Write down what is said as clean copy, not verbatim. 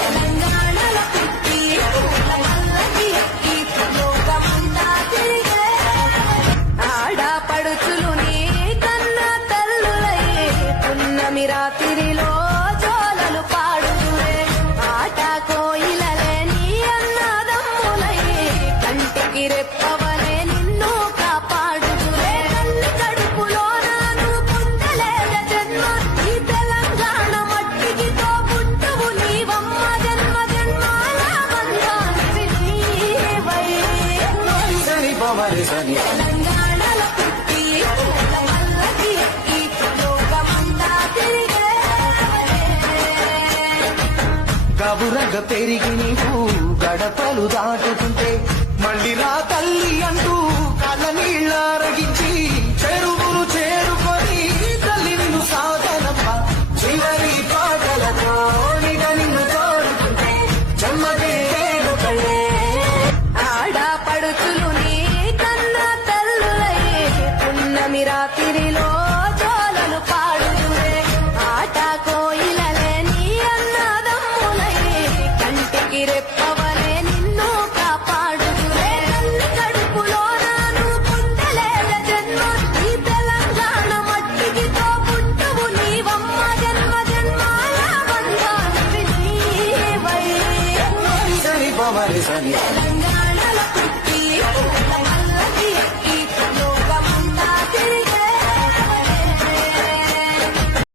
తెలంగాణలో పుట్టి పల్లకి ఎక్కి లోకమంతా తిరిగే ఆడపడుచులు నీ కన్న తల్లులయ్యే పున్నమి రాత్రిలో జోలలు పాడుతురే ఆట కోయిలలే నీ అన్నదమ్ములయ్యే కంటికి రెప్పవలే నిన్ను కాపాడుతురే తల్లి కడుపులో నాను పొందలేద జన్మ ఈ తెలంగాణ మట్టికి తోబుట్టువు నీవమ్మ జన్మ జన్మాల బంధానివి నీవై తెలంగాణలో పుట్టి పల్లకి ఎక్కి లోకమంతా తిరిగే గబురగ పెరిగి నీకు గడపలు దాటుతుంటే మళ్ళీ రా తల్లి అంటూ కళ్ళ నీళ్ళారగించి చెరువులు చేరుకొని తల్లి నిన్ను సాగనప్ప చివరి పాటలతో నిగ నిన్ను కోరుకుంటే జన్మదే కళ్ళే ఆడపడుచులు నీ కన్న తల్లులయ్యే పున్నమి రాత్రిలో జోలలు పాడుతురే ఆట కోయిలలే నీ అన్నదమ్ములయ్యే కంటికి రెప్పవలే నిన్ను కాపాడుతురే తల్లి కడుపులో నాను పొందలేద జన్మ ఈ తెలంగాణ మట్టికి తోబుట్టువు నీవమ్మ జన్మ జన్మాల బంధానివి నీవై సరి పవరి సరి తెలంగాణ